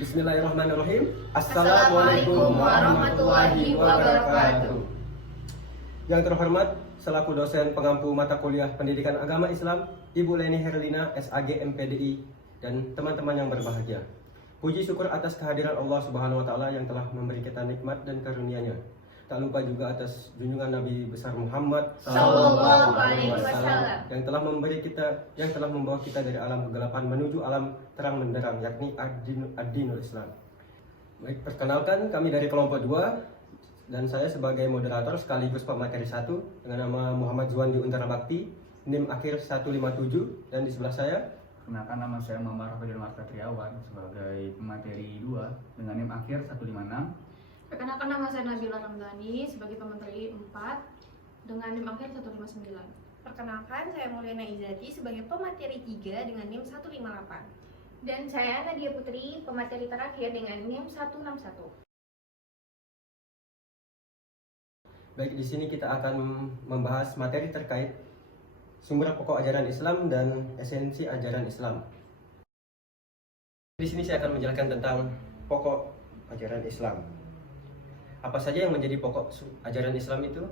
Bismillahirrahmanirrahim. Assalamualaikum warahmatullahi wabarakatuh. Yang terhormat, selaku dosen pengampu mata kuliah Pendidikan Agama Islam, Ibu Leni Herlina, SAG MPDI, dan teman-teman yang berbahagia. Puji syukur atas kehadiran Allah Subhanahu wa Ta'ala yang telah memberi kita nikmat dan karunia-Nya. Tak lupa juga atas junjungan Nabi besar Muhammad Sallallahu alaihi wasallam yang telah membawa kita dari alam kegelapan menuju alam terang benderang, yakni ad-dinul Islam. Baik, perkenalkan, kami dari kelompok 2 dan saya sebagai moderator sekaligus pemateri 1 dengan nama Muhammad Zuandi Untera Bakti, NIM akhir 157, dan di sebelah saya Kenalkan, nama saya Muhammad Rafidul Marta Triawan sebagai pemateri 2 dengan NIM akhir 156. Perkenalkan, nama saya Nabila Ramdhani sebagai pemateri 4 dengan NIM akhir 159. Perkenalkan, saya Mulyana Izati sebagai pemateri 3 dengan NIM 158. Dan saya Nadia Putri, pemateri terakhir dengan NIM 161. baik, di sini kita akan membahas materi terkait sumber pokok ajaran Islam dan esensi ajaran Islam. Di sini saya akan menjelaskan tentang pokok ajaran Islam. Apa saja yang menjadi pokok ajaran Islam itu?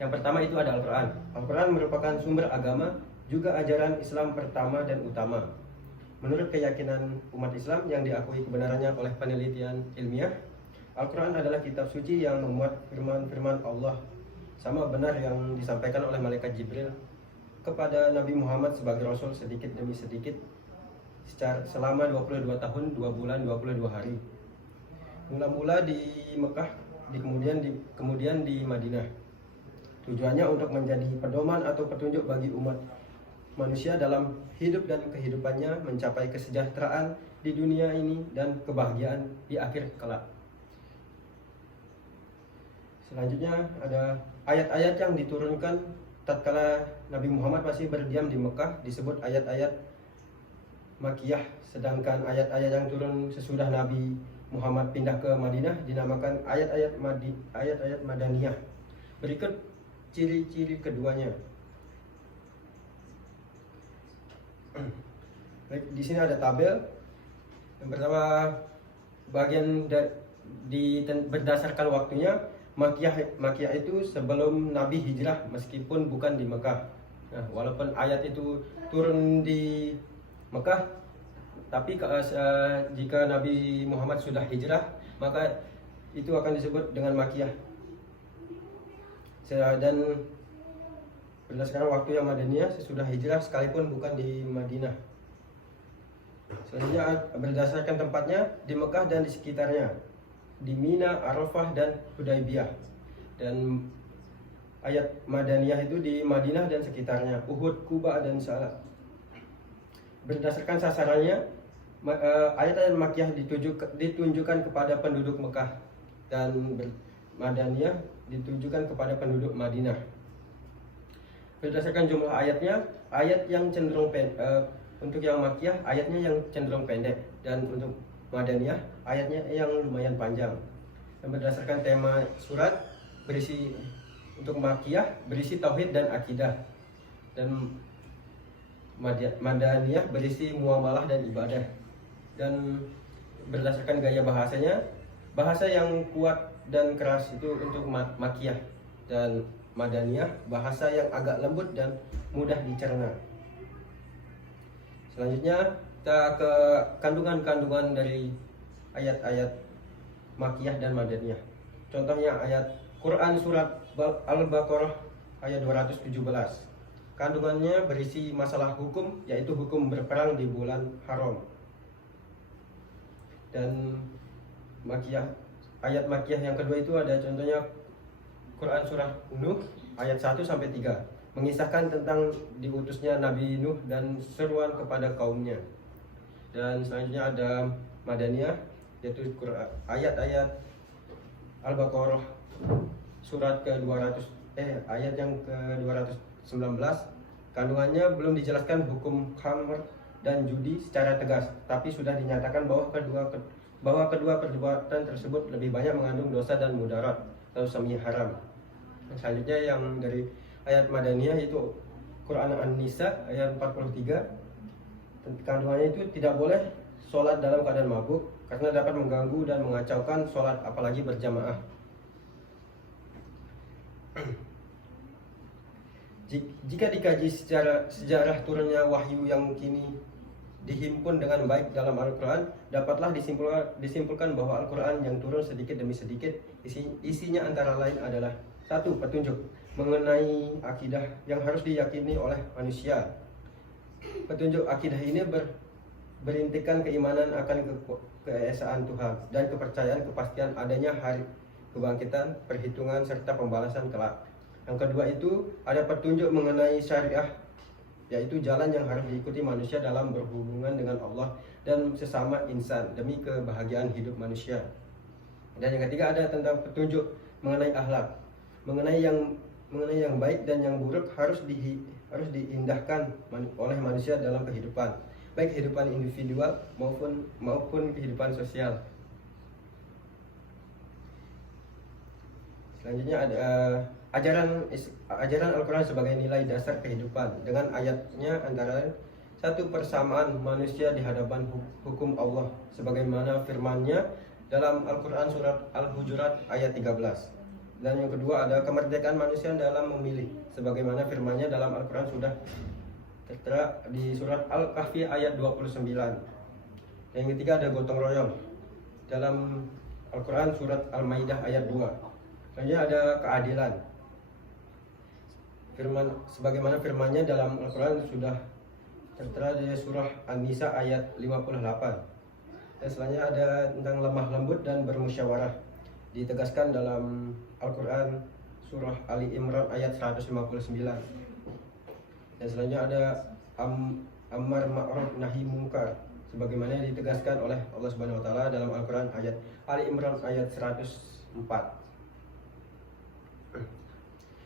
Yang pertama itu ada Al-Quran. Al-Quran merupakan sumber agama, juga ajaran Islam pertama dan utama. Menurut keyakinan umat Islam yang diakui kebenarannya oleh penelitian ilmiah, Al-Quran adalah kitab suci yang memuat firman-firman Allah sama benar yang disampaikan oleh malaikat Jibril kepada Nabi Muhammad sebagai Rasul sedikit demi sedikit selama 22 tahun, 2 bulan, 22 hari. Mula-mula di Mekah, kemudian di Madinah. Tujuannya untuk menjadi pedoman atau petunjuk bagi umat manusia dalam hidup dan kehidupannya, mencapai kesejahteraan di dunia ini dan kebahagiaan di akhir kelak. Selanjutnya ada ayat-ayat yang diturunkan tatkala Nabi Muhammad masih berdiam di Mekah disebut ayat-ayat Makkiyah, sedangkan ayat-ayat yang turun sesudah Nabi Muhammad pindah ke Madinah dinamakan ayat-ayat Madaniyah. Berikut ciri-ciri keduanya. Baik, di sini ada tabel. Yang pertama, berdasarkan waktunya, Makkiyah itu sebelum Nabi hijrah meskipun bukan di Mekah. Nah, walaupun ayat itu turun di Mekah, tapi jika Nabi Muhammad sudah hijrah, maka itu akan disebut dengan Makkiyah. Dan berdasarkan waktu yang Madaniyah sesudah hijrah sekalipun bukan di Madinah. Selanjutnya berdasarkan tempatnya di Mekah dan di sekitarnya, di Mina, Arafah, dan Hudaybiyah. Dan ayat Madaniyah itu di Madinah dan sekitarnya, Uhud, Kuba, dan Salah. Berdasarkan sasarannya, ayat-ayat Makkiyah ditunjukkan kepada penduduk Mekah dan Madaniyah ditujukan kepada penduduk Madinah. Berdasarkan jumlah ayatnya, ayat yang cenderung untuk yang Makkiyah ayatnya yang cenderung pendek, dan untuk Madaniyah ayatnya yang lumayan panjang. Dan berdasarkan tema surat untuk Makkiyah berisi tauhid dan akidah, dan Madaniyah berisi muamalah dan ibadah. Dan berdasarkan gaya bahasanya, bahasa yang kuat dan keras itu untuk Makkiyah, dan Madaniyah bahasa yang agak lembut dan mudah dicerna. Selanjutnya kita ke kandungan-kandungan dari ayat-ayat Makkiyah dan Madaniyah. Contohnya ayat Quran surat Al-Baqarah ayat 217. Kandungannya berisi masalah hukum, yaitu hukum berperang di bulan haram. Dan ayat Makkiyah yang kedua itu ada contohnya Quran surah Nuh ayat 1 sampai 3, mengisahkan tentang diutusnya Nabi Nuh dan seruan kepada kaumnya. Dan selanjutnya ada Madaniyah, yaitu ayat-ayat Al-Baqarah surat ayat yang ke-219. Kandungannya belum dijelaskan hukum khamr dan judi secara tegas, tapi sudah dinyatakan bahwa kedua perbuatan tersebut lebih banyak mengandung dosa dan mudarat atau semi haram. Selanjutnya yang dari ayat Madaniyah itu Quran An-Nisa ayat 43. Kandungannya itu tidak boleh sholat dalam keadaan mabuk karena dapat mengganggu dan mengacaukan sholat apalagi berjamaah. Jika dikaji secara sejarah turunnya wahyu yang kini dihimpun dengan baik dalam Al-Quran, dapatlah disimpulkan bahwa Al-Quran yang turun sedikit demi sedikit isinya antara lain adalah: 1. Petunjuk mengenai akidah yang harus diyakini oleh manusia. Petunjuk akidah ini berintikan keimanan akan keesaan Tuhan dan kepercayaan kepastian adanya hari kebangkitan, perhitungan, serta pembalasan kelak. Yang kedua itu ada petunjuk mengenai syariah, yaitu jalan yang harus diikuti manusia dalam berhubungan dengan Allah dan sesama insan demi kebahagiaan hidup manusia. Dan yang ketiga ada tentang petunjuk mengenai akhlak, mengenai yang baik dan yang buruk harus diindahkan oleh manusia dalam kehidupan, baik kehidupan individual maupun kehidupan sosial. Selanjutnya ada ajaran Al-Quran sebagai nilai dasar kehidupan dengan ayatnya antara lain: 1. Persamaan manusia di hadapan hukum Allah sebagaimana firman-Nya dalam Al-Quran surat Al-Hujurat ayat 13. Dan yang kedua ada kemerdekaan manusia dalam memilih sebagaimana firman-Nya dalam Al-Quran sudah tertera di surat Al-Kahfi ayat 29. Dan yang ketiga ada gotong royong dalam Al-Quran surat Al-Maidah ayat 2. Selanjutnya ada keadilan. Sebagaimana firman-Nya dalam Al-Quran sudah tertera di surah An-Nisa ayat 58. Dan selanjutnya ada tentang lemah lembut dan bermusyawarah, ditegaskan dalam Al-Quran surah Ali Imran ayat 159. Dan selanjutnya ada amar ma'ruf nahi munkar, sebagaimana ditegaskan oleh Allah Subhanahu wa taala dalam Al-Quran ayat Ali Imran ayat 104.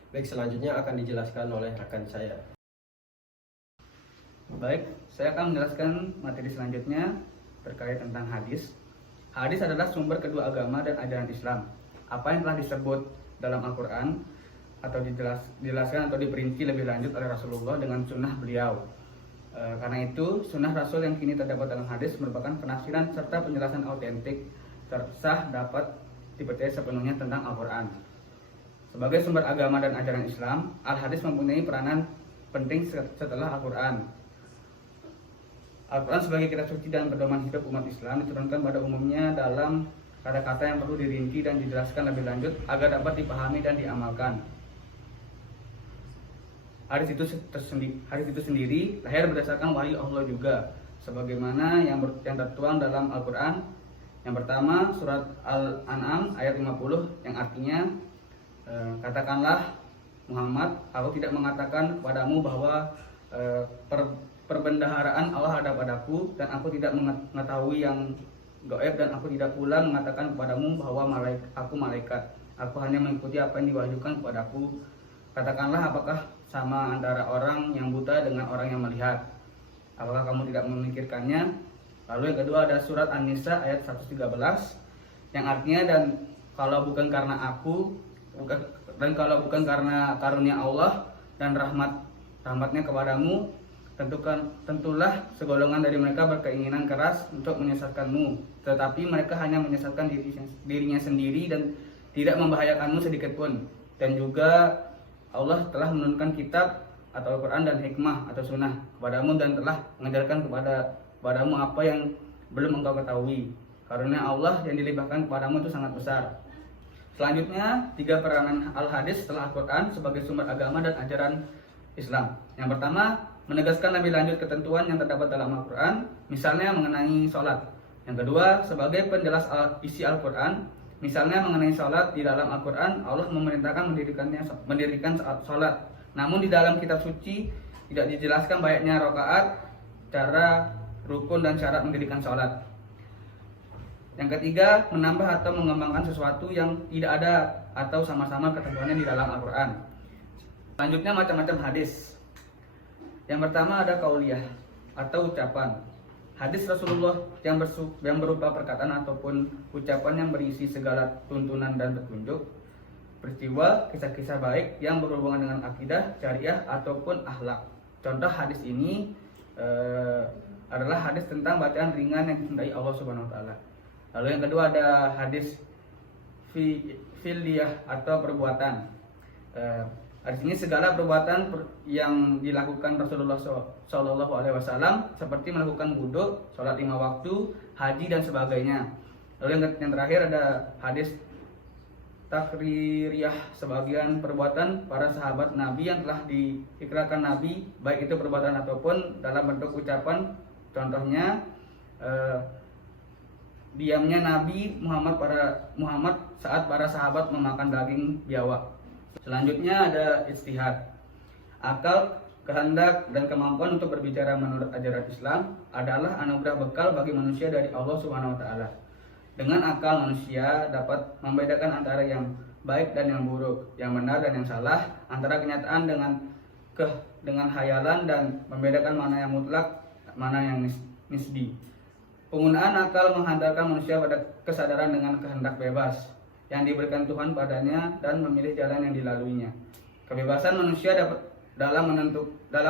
Baik, selanjutnya akan dijelaskan oleh rekan saya. Baik, saya akan menjelaskan materi selanjutnya terkait tentang hadis. Hadis adalah sumber kedua agama dan ajaran Islam. Apa yang telah disebut dalam Al-Quran atau dijelaskan atau diperinci lebih lanjut oleh Rasulullah dengan sunnah beliau. Karena itu, sunnah Rasul yang kini terdapat dalam hadis merupakan penafsiran serta penjelasan autentik tersah dapat dipercaya sepenuhnya tentang Al-Quran. Sebagai sumber agama dan ajaran Islam, Al-Hadis mempunyai peranan penting setelah Al-Quran. Al-Quran sebagai kitab suci dan pedoman hidup umat Islam diturunkan pada umumnya dalam kata-kata yang perlu dirinci dan dijelaskan lebih lanjut agar dapat dipahami dan diamalkan. Hadis itu sendiri lahir berdasarkan wahyu Allah juga, sebagaimana yang tertuang dalam Al-Quran. Yang pertama, surat Al-An'am ayat 50 yang artinya, katakanlah Muhammad, aku tidak mengatakan kepadamu bahwa perbendaharaan Allah ada padaku, dan aku tidak mengetahui yang gaib, dan aku tidak pula mengatakan kepadamu bahwa aku malaikat. Aku hanya mengikuti apa yang diwahyukan kepadaku. Katakanlah, apakah sama antara orang yang buta dengan orang yang melihat? Apakah kamu tidak memikirkannya? Lalu yang kedua ada surat An-Nisa ayat 113 yang artinya, dan kalau bukan karena karunia Allah dan rahmatnya kepadamu, tentulah segolongan dari mereka berkeinginan keras untuk menyesatkanmu, tetapi mereka hanya menyesatkan dirinya sendiri dan tidak membahayakanmu sedikit pun. Dan juga Allah telah menurunkan kitab atau Al-Quran dan hikmah atau sunnah kepadamu dan telah mengajarkan kepadamu apa yang belum engkau ketahui. Karunia Allah yang dilimpahkan kepadamu itu sangat besar. Selanjutnya, 3 peranan Al-Hadis setelah Al-Quran sebagai sumber agama dan ajaran Islam. Yang pertama, menegaskan lebih lanjut ketentuan yang terdapat dalam Al-Quran, misalnya mengenai sholat. Yang kedua, sebagai penjelas isi Al-Quran, misalnya mengenai sholat. Di dalam Al-Quran, Allah memerintahkan mendirikan sholat. Namun di dalam kitab suci tidak dijelaskan banyaknya rakaat, cara, rukun, dan syarat mendirikan sholat. Yang ketiga, menambah atau mengembangkan sesuatu yang tidak ada atau sama-sama ketentuannya di dalam Al-Quran. Selanjutnya, macam-macam hadis. Yang pertama ada qauliyah atau ucapan. Hadis Rasulullah yang berupa perkataan ataupun ucapan yang berisi segala tuntunan dan petunjuk, peristiwa, kisah-kisah baik yang berhubungan dengan akidah, syariah, ataupun akhlak. Contoh hadis ini adalah hadis tentang bacaan ringan yang dari Allah Subhanahu wa taala. Lalu yang kedua ada hadis fi'liyah atau perbuatan. Hadis ini segala perbuatan yang dilakukan Rasulullah SAW seperti melakukan wudhu, sholat 5 waktu, haji dan sebagainya. Lalu yang terakhir ada hadis takririyah, sebagian perbuatan para sahabat Nabi yang telah diikrarkan Nabi, baik itu perbuatan ataupun dalam bentuk ucapan. Contohnya diamnya Nabi Muhammad saat para sahabat memakan daging biawak. Selanjutnya ada ijtihad. Akal, kehendak dan kemampuan untuk berbicara menurut ajaran Islam adalah anugerah bekal bagi manusia dari Allah Subhanahu wa taala. Dengan akal manusia dapat membedakan antara yang baik dan yang buruk, yang benar dan yang salah, antara kenyataan dengan khayalan, dan membedakan mana yang mutlak, mana yang nisbi. Penggunaan akal menghantarkan manusia pada kesadaran dengan kehendak bebas yang diberikan Tuhan padanya dan memilih jalan yang dilaluinya. Kebebasan manusia dapat dalam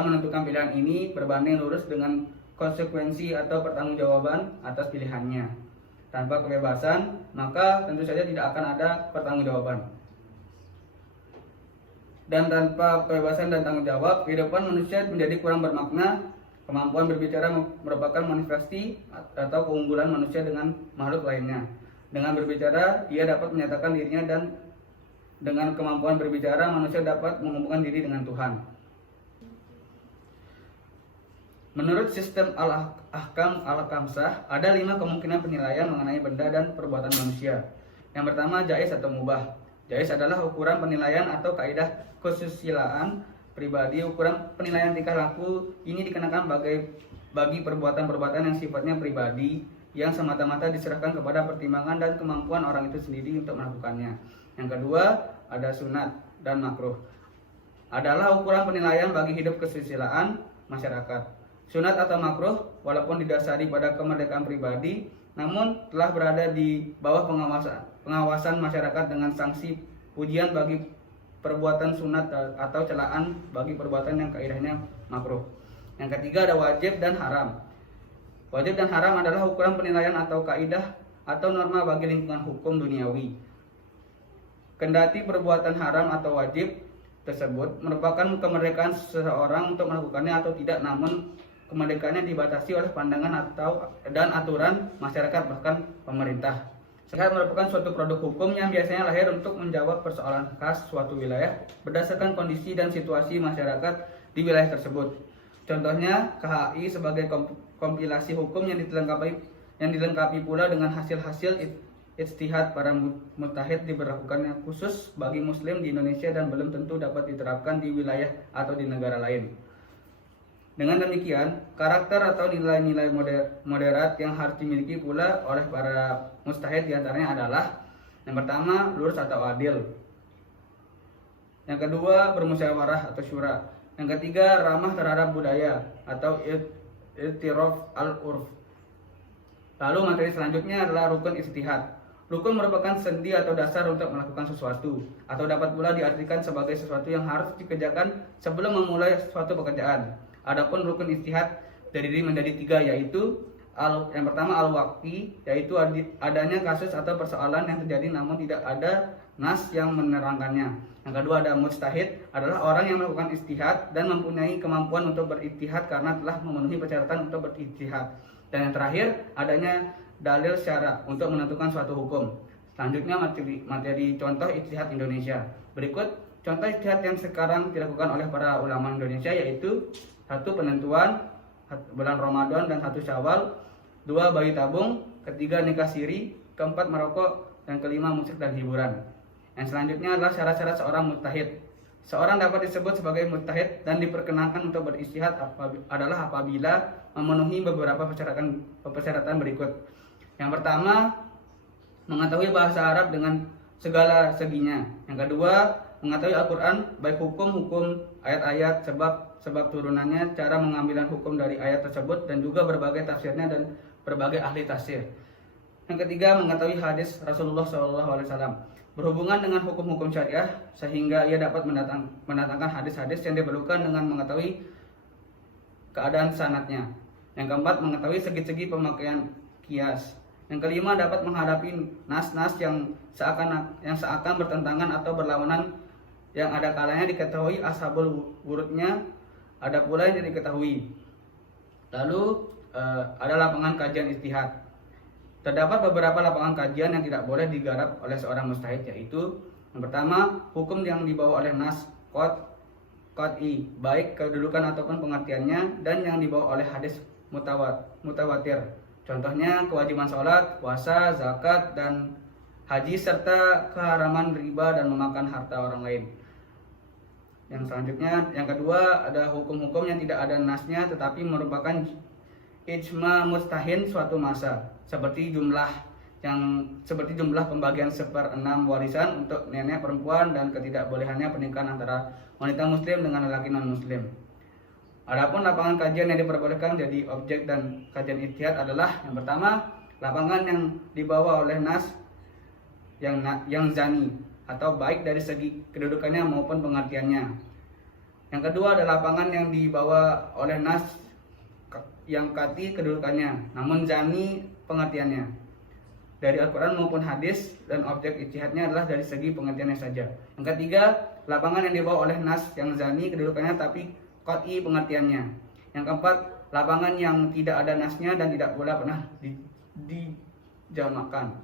menentukan pilihan ini berbanding lurus dengan konsekuensi atau pertanggungjawaban atas pilihannya. Tanpa kebebasan, maka tentu saja tidak akan ada pertanggungjawaban. Dan tanpa kebebasan dan tanggung jawab, kehidupan manusia menjadi kurang bermakna. Kemampuan berbicara merupakan manifestasi atau keunggulan manusia dengan makhluk lainnya. Dengan berbicara, ia dapat menyatakan dirinya, dan dengan kemampuan berbicara, manusia dapat menghubungkan diri dengan Tuhan. Menurut sistem al-ahkam al-kamsah, ada 5 kemungkinan penilaian mengenai benda dan perbuatan manusia. Yang pertama, jaiz atau mubah. Jaiz adalah ukuran penilaian atau kaidah kesusilaan pribadi. Ukuran penilaian tingkah laku ini dikenakan bagi perbuatan-perbuatan yang sifatnya pribadi, yang semata-mata diserahkan kepada pertimbangan dan kemampuan orang itu sendiri untuk melakukannya. Yang kedua, ada sunat dan makruh. Adalah ukuran penilaian bagi hidup kesusilaan masyarakat. Sunat atau makruh walaupun didasari pada kemerdekaan pribadi, namun telah berada di bawah pengawasan masyarakat dengan sanksi pujian bagi perbuatan sunat atau celaan bagi perbuatan yang kaidahnya makruh. Yang ketiga, ada wajib dan haram. Wajib dan haram adalah ukuran penilaian atau kaidah atau norma bagi lingkungan hukum duniawi. Kendati perbuatan haram atau wajib tersebut merupakan kemerdekaan seseorang untuk melakukannya atau tidak, namun kemerdekaannya dibatasi oleh pandangan dan aturan masyarakat, bahkan pemerintah. Syariat merupakan suatu produk hukum yang biasanya lahir untuk menjawab persoalan khas suatu wilayah berdasarkan kondisi dan situasi masyarakat di wilayah tersebut. Contohnya, KHI sebagai kompilasi hukum yang dilengkapi pula dengan hasil-hasil ijtihad para mujtahid diberlakukannya khusus bagi muslim di Indonesia dan belum tentu dapat diterapkan di wilayah atau di negara lain. Dengan demikian, karakter atau nilai-nilai moderat yang harus dimiliki pula oleh para mujtahid diantaranya adalah: yang pertama, lurus atau adil. Yang kedua, bermusyawarah atau syura. Yang ketiga, ramah terhadap budaya atau i'tiraf al-urf. Lalu materi selanjutnya adalah rukun ijtihad. Rukun merupakan sendi atau dasar untuk melakukan sesuatu, atau dapat pula diartikan sebagai sesuatu yang harus dikerjakan sebelum memulai suatu pekerjaan. Adapun rukun ijtihad terdiri menjadi 3, yaitu yang pertama al-waqti, yaitu adanya kasus atau persoalan yang terjadi namun tidak ada nas yang menerangkannya. Yang kedua ada mujtahid, adalah orang yang melakukan ijtihad dan mempunyai kemampuan untuk berijtihad karena telah memenuhi persyaratan untuk berijtihad. Dan yang terakhir adanya dalil syara untuk menentukan suatu hukum. Selanjutnya materi contoh ijtihad Indonesia. Berikut contoh ijtihad yang sekarang dilakukan oleh para ulama Indonesia, yaitu 1. Penentuan bulan Ramadan dan 1 Syawal. 2. Bayi tabung. 3. Nikah siri. 4. Merokok. Dan 5. Musik dan hiburan. Yang selanjutnya adalah syarat-syarat seorang mujtahid. Seorang dapat disebut sebagai mujtahid dan diperkenankan untuk berijtihad adalah apabila memenuhi beberapa persyaratan berikut. Yang pertama, mengetahui bahasa Arab dengan segala seginya. Yang kedua, mengetahui Al-Quran, baik hukum ayat-ayat, sebab turunannya, cara mengambilan hukum dari ayat tersebut, dan juga berbagai tafsirnya dan berbagai ahli tafsir. Yang ketiga, mengetahui hadis Rasulullah SAW berhubungan dengan hukum-hukum syariah, sehingga ia dapat mendatangkan hadis-hadis yang diperlukan dengan mengetahui keadaan sanadnya. Yang keempat, mengetahui segi-segi pemakaian kias. Yang kelima, dapat menghadapi nas-nas yang seakan bertentangan atau berlawanan, yang ada kalanya diketahui ashabul wurudnya, ada pula yang tidak diketahui. Lalu ada lapangan kajian ijtihad. Terdapat beberapa lapangan kajian yang tidak boleh digarap oleh seorang mujtahid, yaitu yang pertama, hukum yang dibawa oleh nas qat'i, baik kedudukan ataupun pengertiannya, dan yang dibawa oleh hadis mutawatir. Contohnya kewajiban sholat, puasa, zakat, dan haji, serta keharaman riba dan memakan harta orang lain. Yang selanjutnya, yang kedua, ada hukum-hukum yang tidak ada nasnya tetapi merupakan ijma mustahin suatu masa, seperti jumlah pembagian 1/6 warisan untuk nenek perempuan dan ketidakbolehannya pernikahan antara wanita muslim dengan lelaki non muslim. Adapun lapangan kajian yang diperbolehkan jadi objek dan kajian ijtihad adalah yang pertama, lapangan yang dibawa oleh nas yang zani atau baik dari segi kedudukannya maupun pengertiannya. Yang kedua adalah lapangan yang dibawa oleh nas yang kati kedudukannya namun zani pengertiannya dari Al-Quran maupun hadis, dan objek ijtihadnya adalah dari segi pengertiannya saja. Yang ketiga, lapangan yang dibawa oleh nas yang zani kedudukannya tapi qat'i pengertiannya. Yang keempat, lapangan yang tidak ada nasnya dan tidak pula pernah dijamakan.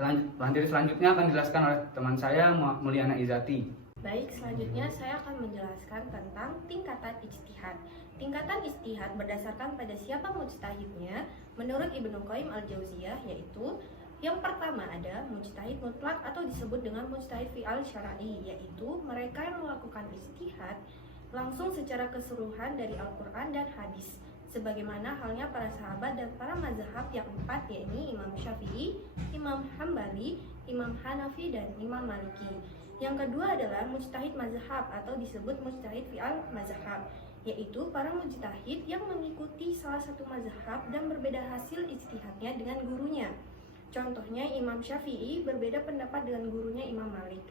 Selanjutnya akan dijelaskan oleh teman saya, Mulyana Izati. Baik, selanjutnya saya akan menjelaskan tentang tingkatan ijtihad. Tingkatan ijtihad berdasarkan pada siapa mujtahidnya menurut Ibnu Qayyim al-Jauziyah, yaitu yang pertama ada mujtahid mutlak atau disebut dengan mujtahid fi'al syar'i, yaitu mereka yang melakukan ijtihad langsung secara keseluruhan dari Al-Quran dan hadis, sebagaimana halnya para sahabat dan para mazhab yang empat, yakni Imam Syafi'i, Imam Hambali, Imam Hanafi, dan Imam Maliki. Yang kedua adalah mujtahid mazhab atau disebut mujtahid fi'al mazhab, yaitu para mujtahid yang mengikuti salah satu mazhab dan berbeda hasil ijtihadnya dengan gurunya. Contohnya Imam Syafi'i berbeda pendapat dengan gurunya Imam Malik.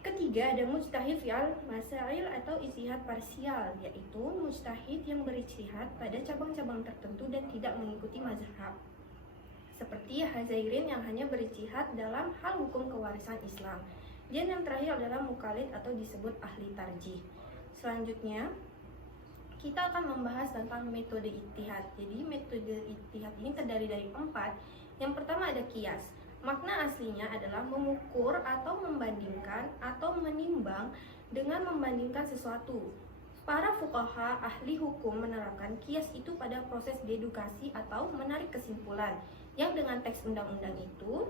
Ketiga ada mujtahid fi'al masail atau ijtihad parsial, yaitu mujtahid yang berijtihad pada cabang-cabang tertentu dan tidak mengikuti mazhab, seperti Hazairin yang hanya berijtihad dalam hal hukum kewarisan Islam. Dan yang terakhir adalah muqallid atau disebut ahli tarjih. Selanjutnya kita akan membahas tentang metode ijtihad. Jadi metode ijtihad ini terdiri dari 4. Yang pertama ada qiyas. Makna aslinya adalah mengukur atau membandingkan atau menimbang dengan membandingkan sesuatu. Para fuqaha ahli hukum menerapkan qiyas itu pada proses dedukasi atau menarik kesimpulan, yang dengan teks undang-undang itu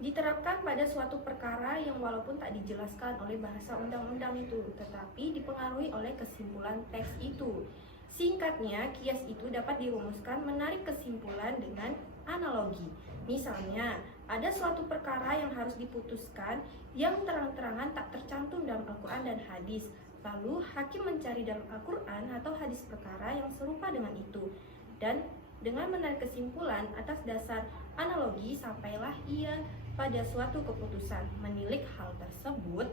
diterapkan pada suatu perkara yang walaupun tak dijelaskan oleh bahasa undang-undang itu, tetapi dipengaruhi oleh kesimpulan teks itu. Singkatnya, qiyas itu dapat dirumuskan menarik kesimpulan dengan analogi. Misalnya, ada suatu perkara yang harus diputuskan yang terang-terangan tak tercantum dalam Al-Quran dan hadis. Lalu, hakim mencari dalam Al-Quran atau hadis perkara yang serupa dengan itu. Dan dengan menarik kesimpulan atas dasar analogi, sampailah ia pada suatu keputusan. Menilik hal tersebut,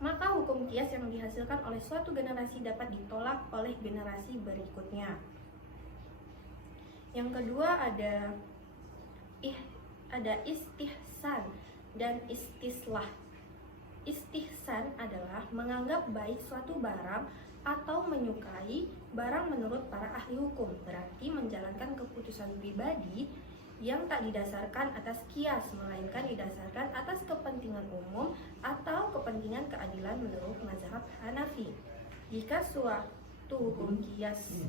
maka hukum qiyas yang dihasilkan oleh suatu generasi dapat ditolak oleh generasi berikutnya. Yang kedua ada istihsan dan istislah. Istihsan adalah menganggap baik suatu barang atau menyukai barang menurut para ahli hukum, berarti menjalankan keputusan pribadi yang tak didasarkan atas qiyas, melainkan didasarkan atas kepentingan umum atau kepentingan keadilan menurut mazhab Hanafi. Jika suatu hukum qiyas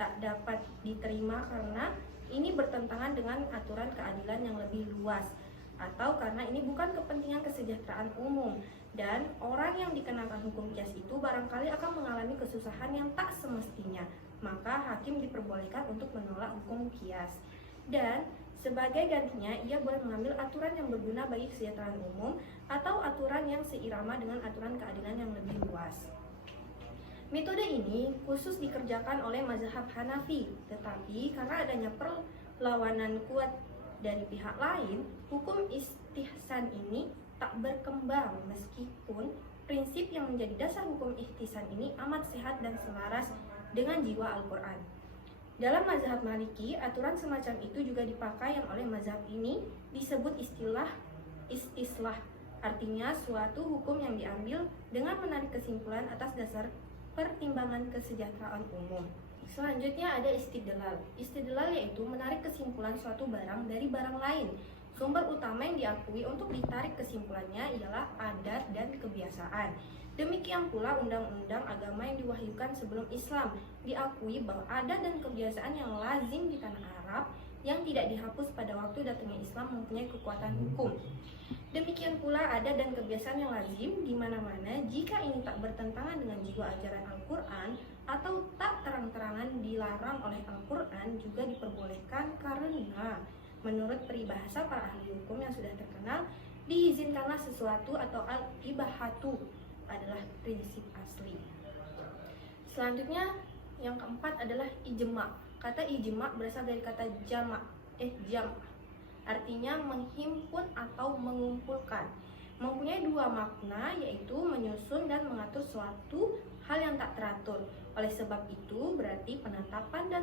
tak dapat diterima karena ini bertentangan dengan aturan keadilan yang lebih luas, atau karena ini bukan kepentingan kesejahteraan umum, dan orang yang dikenakan hukum qiyas itu barangkali akan mengalami kesusahan yang tak semestinya, maka hakim diperbolehkan untuk menolak hukum qiyas. Dan sebagai gantinya ia boleh mengambil aturan yang berguna bagi kesejahteraan umum atau aturan yang seirama dengan aturan keadilan yang lebih luas. Metode ini khusus dikerjakan oleh mazhab Hanafi, tetapi karena adanya perlawanan kuat dari pihak lain, hukum istihsan ini tak berkembang meskipun prinsip yang menjadi dasar hukum istihsan ini amat sehat dan selaras dengan jiwa Al-Quran. Dalam mazhab Maliki, aturan semacam itu juga dipakai yang oleh mazhab ini disebut istislah, artinya suatu hukum yang diambil dengan menarik kesimpulan atas dasar pertimbangan kesejahteraan umum. Selanjutnya ada istidlal. Istidlal yaitu menarik kesimpulan suatu barang dari barang lain. Sumber utama yang diakui untuk ditarik kesimpulannya ialah adat dan kebiasaan. Demikian pula undang-undang agama yang diwahyukan sebelum Islam diakui bahwa adat dan kebiasaan yang lazim di tanah Arab yang tidak dihapus pada waktu datangnya Islam mempunyai kekuatan hukum. Demikian pula adat dan kebiasaan yang lazim di mana-mana jika ini tak bertentangan dengan jiwa ajaran Al-Quran atau tak terang-terangan dilarang oleh Al-Quran juga diperbolehkan karena menurut peribahasa para ahli hukum yang sudah terkenal, diizinkanlah sesuatu atau al-ibahatu adalah prinsip asli. Selanjutnya yang keempat adalah ijma. Kata ijma berasal dari kata jam, artinya menghimpun atau mengumpulkan. Mempunyai dua makna, yaitu menyusun dan mengatur suatu hal yang tak teratur. Oleh sebab itu berarti penetapan dan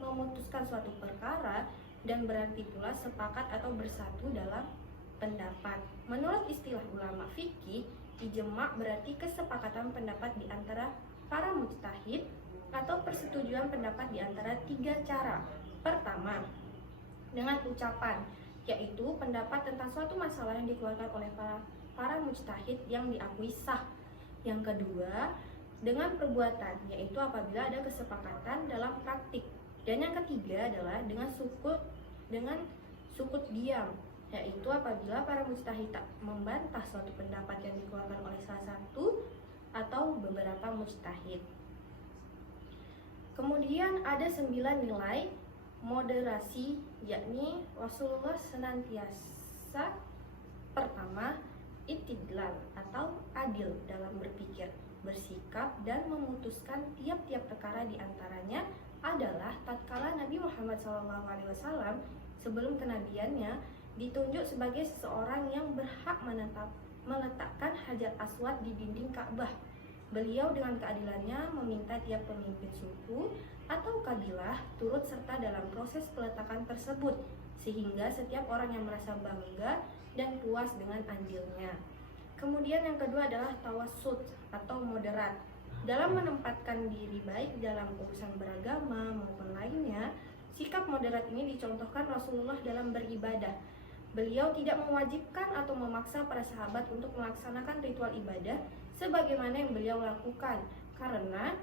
memutuskan suatu perkara, dan berarti pula sepakat atau bersatu dalam pendapat. Menurut istilah ulama fikih, ijma berarti kesepakatan pendapat di antara para mujtahid atau persetujuan pendapat di antara tiga cara. Pertama, dengan ucapan, yaitu pendapat tentang suatu masalah yang dikeluarkan oleh para mujtahid yang diakui sah. Yang kedua, dengan perbuatan, yaitu apabila ada kesepakatan dalam praktik. Dan yang ketiga adalah dengan sukut diam, yaitu apabila para mujtahid tak membantah suatu pendapat yang dikeluarkan oleh salah satu atau beberapa mujtahid. Kemudian ada 9 nilai moderasi, yakni Rasulullah senantiasa pertama itidlal atau adil dalam berpikir, bersikap dan memutuskan tiap-tiap perkara di antaranya adalah tatkala Nabi Muhammad SAW sebelum kenabiannya ditunjuk sebagai seseorang yang berhak meletakkan Hajar Aswad di dinding Ka'bah. Beliau dengan keadilannya meminta tiap pemimpin suku atau kabilah turut serta dalam proses peletakan tersebut, sehingga setiap orang yang merasa bangga dan puas dengan andilnya. Kemudian yang kedua adalah tawassut atau moderat. Dalam menempatkan diri baik dalam urusan beragama maupun lainnya, sikap moderat ini dicontohkan Rasulullah dalam beribadah. Beliau tidak mewajibkan atau memaksa para sahabat untuk melaksanakan ritual ibadah sebagaimana yang beliau lakukan, karena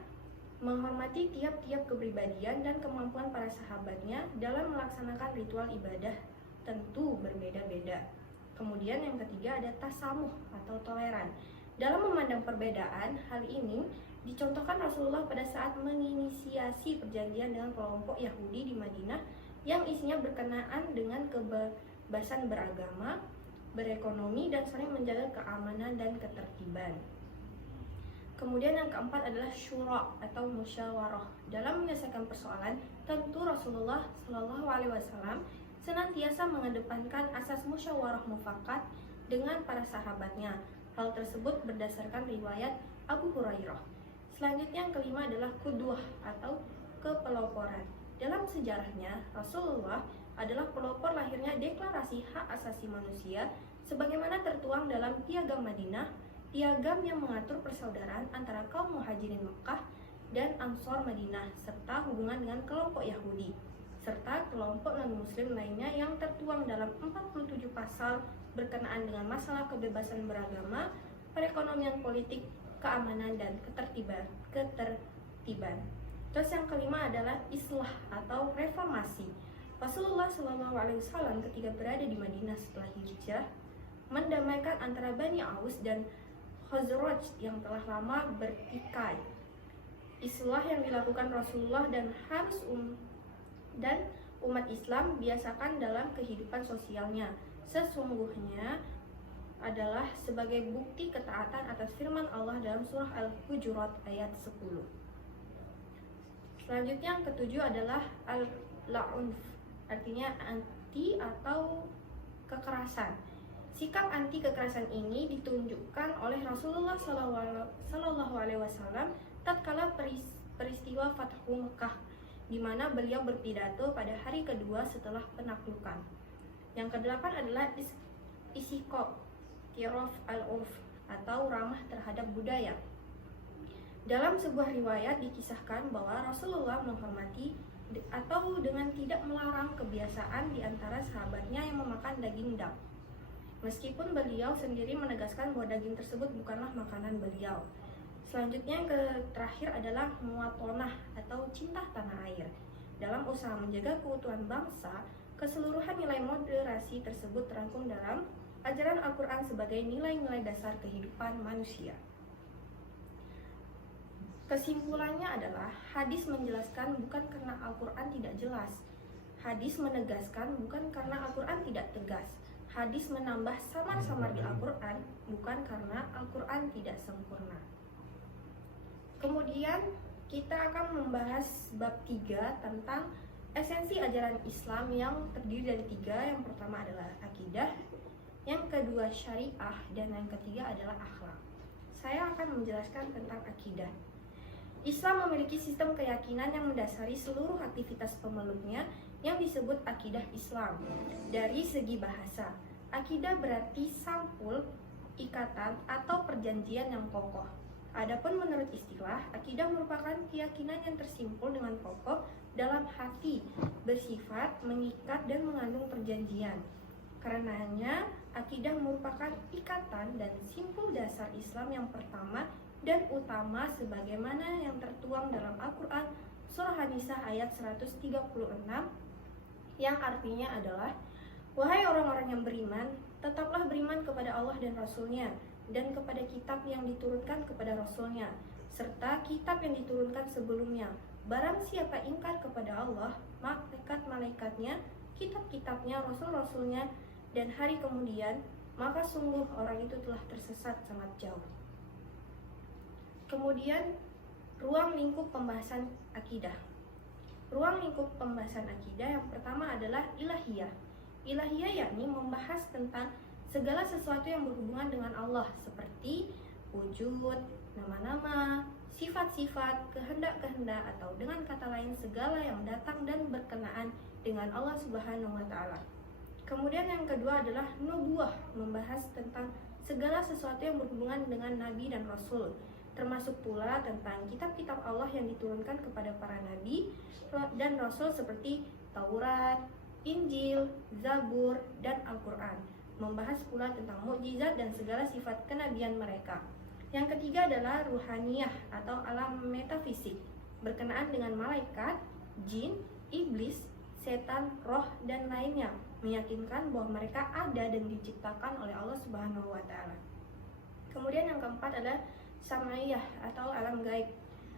menghormati tiap-tiap kepribadian dan kemampuan para sahabatnya dalam melaksanakan ritual ibadah tentu berbeda-beda. Kemudian yang ketiga ada tasamuh atau toleran. Dalam memandang perbedaan, hal ini dicontohkan Rasulullah pada saat menginisiasi perjanjian dengan kelompok Yahudi di Madinah yang isinya berkenaan dengan kebebasan beragama, berekonomi, dan saling menjaga keamanan dan ketertiban. Kemudian yang keempat adalah syura atau musyawarah. Dalam menyelesaikan persoalan, tentu Rasulullah SAW senantiasa mengedepankan asas musyawarah mufakat dengan para sahabatnya. Hal tersebut berdasarkan riwayat Abu Hurairah. Selanjutnya yang kelima adalah qudwah atau kepeloporan. Dalam sejarahnya, Rasulullah adalah pelopor lahirnya deklarasi hak asasi manusia sebagaimana tertuang dalam Piagam Madinah, piagam yang mengatur persaudaraan antara kaum muhajirin Mekah dan Ansor Madinah serta hubungan dengan kelompok Yahudi serta kelompok non-muslim lainnya yang tertuang dalam 47 pasal berkenaan dengan masalah kebebasan beragama, perekonomian politik, keamanan, dan ketertiban. Terus yang kelima adalah islah atau reformasi. Rasulullah SAW ketika berada di Madinah setelah hijrah mendamaikan antara Bani Aus dan Khazraj yang telah lama bertikai. Islah yang dilakukan Rasulullah dan umat Islam biasakan dalam kehidupan sosialnya sesungguhnya adalah sebagai bukti ketaatan atas firman Allah dalam surah Al-Hujurat ayat 10. Selanjutnya yang ketujuh adalah al-la'unf, artinya anti atau kekerasan. Sikap anti kekerasan ini ditunjukkan oleh Rasulullah SAW tatkala peristiwa Fathu Mekah, di mana beliau berpidato pada hari kedua setelah penaklukan. Yang kedelapan adalah Isyqaq Tiraf al-Urf atau ramah terhadap budaya. Dalam sebuah riwayat dikisahkan bahwa Rasulullah menghormati atau dengan tidak melarang kebiasaan di antara sahabatnya yang memakan daging dam. Meskipun beliau sendiri menegaskan bahwa daging tersebut bukanlah makanan beliau. Selanjutnya yang terakhir adalah muwatonah atau cinta tanah air. Dalam usaha menjaga keutuhan bangsa, keseluruhan nilai moderasi tersebut terangkum dalam ajaran Al-Quran sebagai nilai-nilai dasar kehidupan manusia. Kesimpulannya adalah hadis menjelaskan bukan karena Al-Quran tidak jelas. Hadis menegaskan bukan karena Al-Quran tidak tegas. Hadis menambah samar-samar di Al-Quran bukan karena Al-Quran tidak sempurna. Kemudian kita akan membahas bab 3 tentang esensi ajaran Islam yang terdiri dari 3. Yang pertama adalah akidah, yang kedua syariah, dan yang ketiga adalah akhlak. Saya akan menjelaskan tentang akidah. Islam memiliki sistem keyakinan yang mendasari seluruh aktivitas pemeluknya yang disebut akidah Islam. Dari segi bahasa, akidah berarti sampul, ikatan, atau perjanjian yang kokoh. Adapun menurut istilah, akidah merupakan keyakinan yang tersimpul dengan kokoh dalam hati, bersifat mengikat dan mengandung perjanjian. Karenanya, akidah merupakan ikatan dan simpul dasar Islam yang pertama dan utama sebagaimana yang tertuang dalam Al-Quran Surah An-Nisa ayat 136 yang artinya adalah, wahai orang-orang yang beriman, tetaplah beriman kepada Allah dan Rasul-Nya dan kepada kitab yang diturunkan kepada Rasul-Nya serta kitab yang diturunkan sebelumnya. Barang siapa ingkar kepada Allah, malaikat-malaikatnya, kitab-kitabnya, Rasul-Rasulnya, dan hari kemudian, maka sungguh orang itu telah tersesat sangat jauh. Kemudian, ruang lingkup pembahasan akidah. Ruang lingkup pembahasan akidah yang pertama adalah ilahiyah. Ilahiyah yakni membahas tentang segala sesuatu yang berhubungan dengan Allah, seperti wujud, nama-nama, sifat-sifat, kehendak-kehendak, atau dengan kata lain segala yang datang dan berkenaan dengan Allah Subhanahu wa Ta'ala. Kemudian yang kedua adalah nubuwah, membahas tentang segala sesuatu yang berhubungan dengan Nabi dan Rasul, termasuk pula tentang kitab-kitab Allah yang diturunkan kepada para Nabi dan Rasul seperti Taurat, Injil, Zabur, dan Al-Quran. Membahas pula tentang mukjizat dan segala sifat kenabian mereka. Yang ketiga adalah ruhaniyah atau alam metafisik, berkenaan dengan malaikat, jin, iblis, setan, roh, dan lainnya, meyakinkan bahwa mereka ada dan diciptakan oleh Allah Subhanahu wa Ta'ala. Kemudian yang keempat adalah sam'iyah atau alam gaib,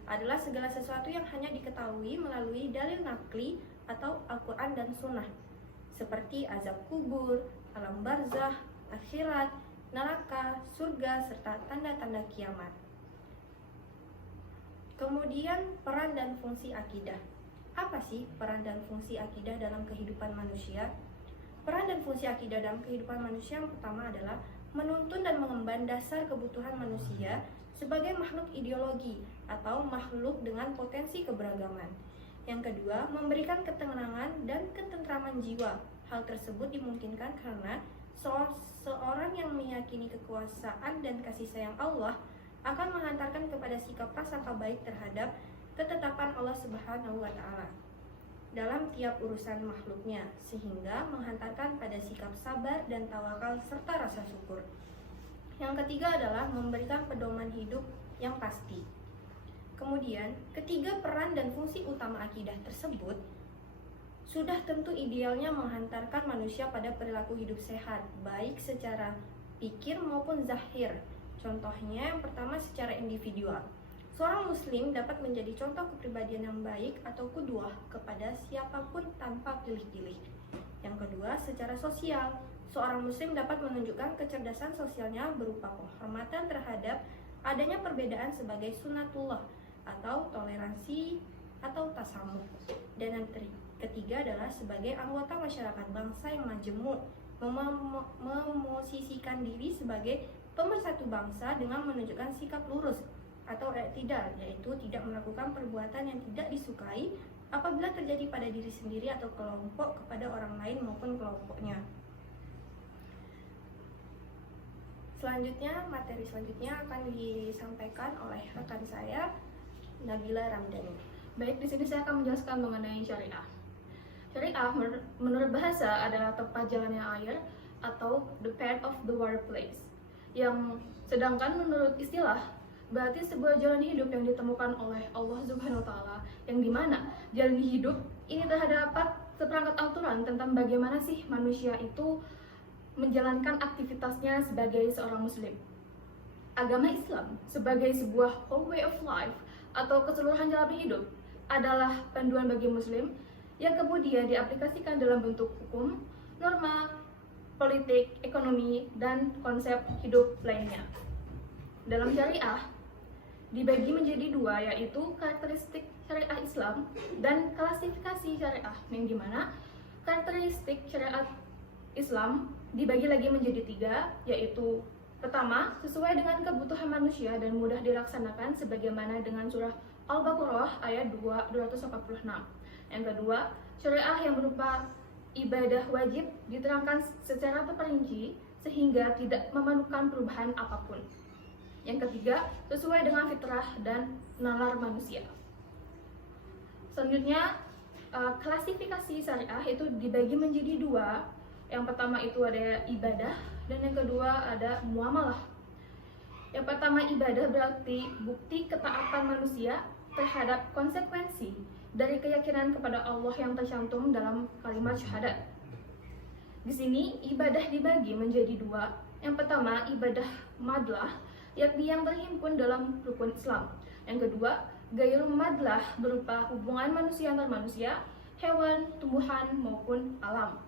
adalah segala sesuatu yang hanya diketahui melalui dalil nakli atau Al-Quran dan Sunnah, seperti azab kubur, alam barzah, akhirat, neraka, surga, serta tanda-tanda kiamat. Kemudian peran dan fungsi akidah. Apa sih peran dan fungsi akidah dalam kehidupan manusia? Peran dan fungsi akidah dalam kehidupan manusia yang pertama adalah menuntun dan mengemban dasar kebutuhan manusia sebagai makhluk ideologi atau makhluk dengan potensi keberagaman. Yang kedua, memberikan ketenangan dan ketentraman jiwa. Hal tersebut dimungkinkan karena seorang yang meyakini kekuasaan dan kasih sayang Allah akan menghantarkan kepada sikap prasangka baik terhadap ketetapan Allah Subhanahu wa Ta'ala dalam tiap urusan makhluknya, sehingga menghantarkan pada sikap sabar dan tawakal serta rasa syukur. Yang ketiga adalah memberikan pedoman hidup yang pasti. Kemudian, ketiga peran dan fungsi utama akidah tersebut sudah tentu idealnya menghantarkan manusia pada perilaku hidup sehat, baik secara pikir maupun zahir. Contohnya yang pertama secara individual. Seorang muslim dapat menjadi contoh kepribadian yang baik atau qudwah kepada siapapun tanpa pilih-pilih. Yang kedua, secara sosial. Seorang muslim dapat menunjukkan kecerdasan sosialnya berupa penghormatan terhadap adanya perbedaan sebagai sunatullah atau toleransi atau tasamuh. Dan yang ketiga adalah sebagai anggota masyarakat bangsa yang majemuk, memosisikan diri sebagai pemersatu bangsa dengan menunjukkan sikap lurus atau i'tidal, yaitu tidak melakukan perbuatan yang tidak disukai apabila terjadi pada diri sendiri atau kelompok kepada orang lain maupun kelompoknya. Selanjutnya, materi selanjutnya akan disampaikan oleh rekan saya, Nabila Ramdhani. Baik, di sini saya akan menjelaskan mengenai syariah. Syariah menurut bahasa adalah tempat jalannya air atau the path of the workplace. Yang sedangkan menurut istilah berarti sebuah jalan hidup yang ditemukan oleh Allah Subhanahu wa taala, yang dimana jalan hidup ini terdapat seperangkat aturan tentang bagaimana sih manusia itu menjalankan aktivitasnya sebagai seorang muslim. Agama Islam sebagai sebuah whole way of life atau keseluruhan jalan hidup adalah panduan bagi muslim yang kemudian diaplikasikan dalam bentuk hukum, norma, politik, ekonomi, dan konsep hidup lainnya. Dalam syariah dibagi menjadi dua, yaitu karakteristik syariah Islam dan klasifikasi syariah, yang dimana karakteristik syariat Islam dibagi lagi menjadi tiga, yaitu pertama, sesuai dengan kebutuhan manusia dan mudah dilaksanakan sebagaimana dengan surah Al-Baqarah ayat 246. Yang kedua, syariah yang berupa ibadah wajib diterangkan secara terperinci sehingga tidak memerlukan perubahan apapun. Yang ketiga, sesuai dengan fitrah dan nalar manusia. Selanjutnya, klasifikasi syariah itu dibagi menjadi dua. Yang pertama itu ada ibadah dan yang kedua ada muamalah. Yang pertama, ibadah berarti bukti ketaatan manusia terhadap konsekuensi dari keyakinan kepada Allah yang tercantum dalam kalimat syahadat. Di sini ibadah dibagi menjadi dua. Yang pertama, ibadah madlah, yakni yang terhimpun dalam rukun Islam. Yang kedua, gairul madlah berupa hubungan manusia antar manusia, hewan, tumbuhan maupun alam.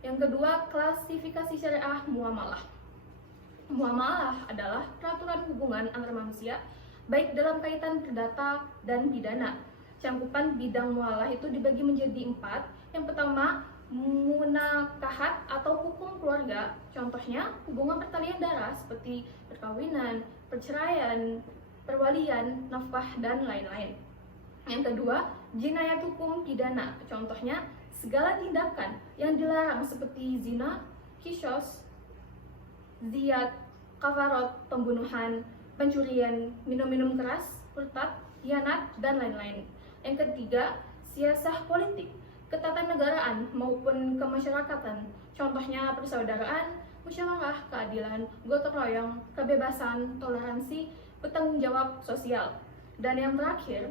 Yang kedua, klasifikasi syariah muamalah. Muamalah adalah peraturan hubungan antar manusia baik dalam kaitan perdata dan pidana. Cakupan bidang muamalah itu dibagi menjadi 4. Yang pertama, munakahat atau hukum keluarga. Contohnya hubungan pertalian darah seperti perkawinan, perceraian, perwalian, nafkah, dan lain-lain. Yang kedua, jinayat hukum pidana. Contohnya segala tindakan yang dilarang seperti zina, kisos, ziyat, kafarot, pembunuhan, pencurian, minum-minum keras, murtad, khianat, dan lain-lain. Yang ketiga, siasah politik, ketatanegaraan maupun kemasyarakatan. Contohnya persaudaraan, musyawarah, keadilan, gotong royong, kebebasan, toleransi, bertanggung jawab sosial. Dan yang terakhir,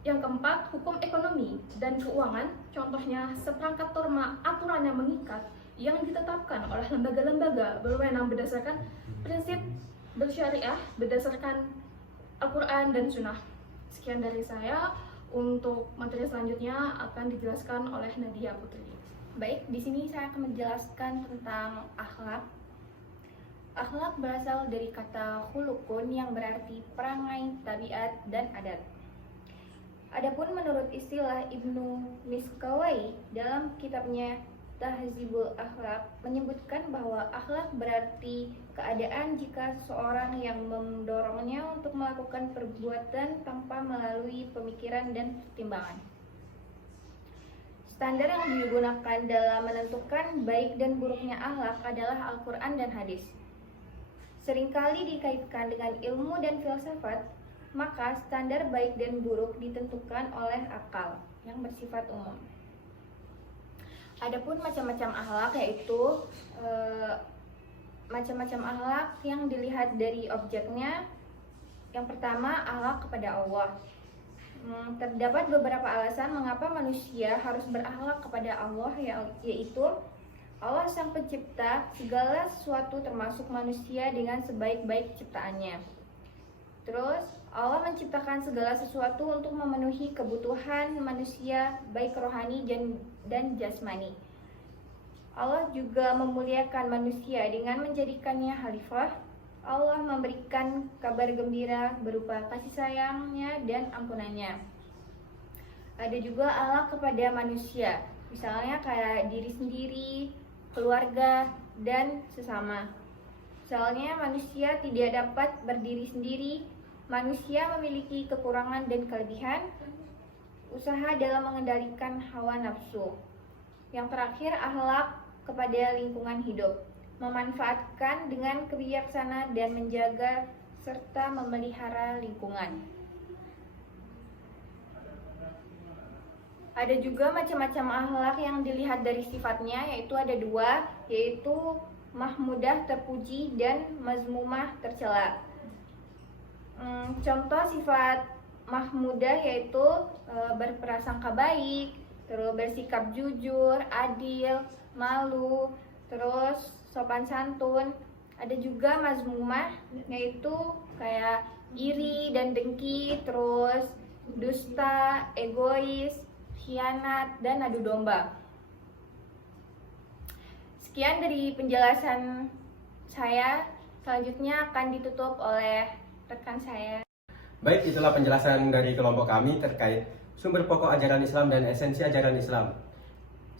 yang keempat, hukum ekonomi dan keuangan. Contohnya seperangkat norma aturan yang mengikat yang ditetapkan oleh lembaga-lembaga berwenang berdasarkan prinsip bersyariah berdasarkan Al-Quran dan Sunnah. Sekian dari saya. Untuk materi selanjutnya akan dijelaskan oleh Nadia Putri. Baik, di sini saya akan menjelaskan tentang akhlak. Akhlak berasal dari kata khulukun yang berarti perangai, tabiat, dan adat. Adapun menurut istilah Ibnu Miskawai dalam kitabnya Tahzibul Akhlak menyebutkan bahwa akhlak berarti keadaan jika seseorang yang mendorongnya untuk melakukan perbuatan tanpa melalui pemikiran dan pertimbangan. Standar yang digunakan dalam menentukan baik dan buruknya akhlak adalah Al-Quran dan hadis. Seringkali dikaitkan dengan ilmu dan filsafat, maka standar baik dan buruk ditentukan oleh akal yang bersifat umum. Adapun macam-macam akhlak yaitu macam-macam akhlak yang dilihat dari objeknya. Yang pertama, akhlak kepada Allah. Terdapat beberapa alasan mengapa manusia harus berakhlak kepada Allah, yaitu Allah Sang Pencipta segala sesuatu termasuk manusia dengan sebaik-baik ciptaannya. Terus Allah menciptakan segala sesuatu untuk memenuhi kebutuhan manusia baik rohani dan jasmani. Allah juga memuliakan manusia dengan menjadikannya khalifah. Allah memberikan kabar gembira berupa kasih sayangnya dan ampunannya. Ada juga Allah kepada manusia, misalnya kayak diri sendiri, keluarga, dan sesama. Misalnya, manusia tidak dapat berdiri sendiri, manusia memiliki kekurangan dan kelebihan, usaha dalam mengendalikan hawa nafsu. Yang terakhir, akhlak kepada lingkungan hidup, memanfaatkan dengan kebijaksanaan dan menjaga serta memelihara lingkungan. Ada juga macam-macam akhlak yang dilihat dari sifatnya, yaitu ada dua, yaitu mahmudah terpuji dan mazmumah tercela. Contoh sifat mahmudah yaitu berprasangka baik, terus bersikap jujur, adil, malu, terus sopan santun. Ada juga mazmumah yaitu kayak iri dan dengki, terus dusta, egois, khianat, dan adu domba. Sekian dari penjelasan saya. Selanjutnya akan ditutup oleh rekan saya. Baik, itulah penjelasan dari kelompok kami terkait sumber pokok ajaran Islam dan esensi ajaran Islam.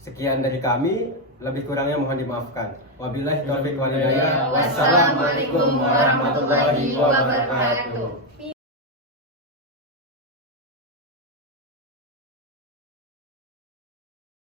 Sekian dari kami, lebih kurangnya mohon dimaafkan. Wabillahi taufiq wal hidayah. Wassalamualaikum warahmatullahi wabarakatuh.